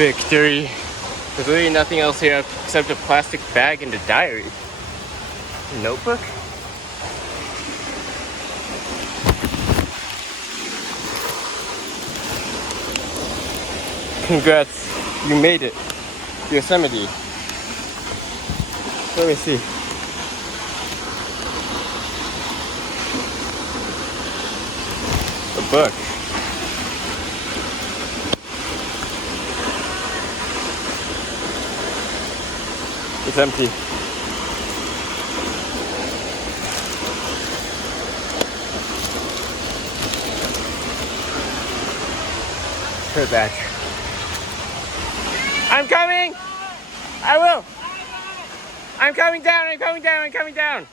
Victory. There's literally nothing else here except a plastic bag and a diary. A notebook? Congrats, you made it. Yosemite. Let me see. A book. It's empty. Her back. I'm coming! I will! I'm coming down, I'm coming down, I'm coming down!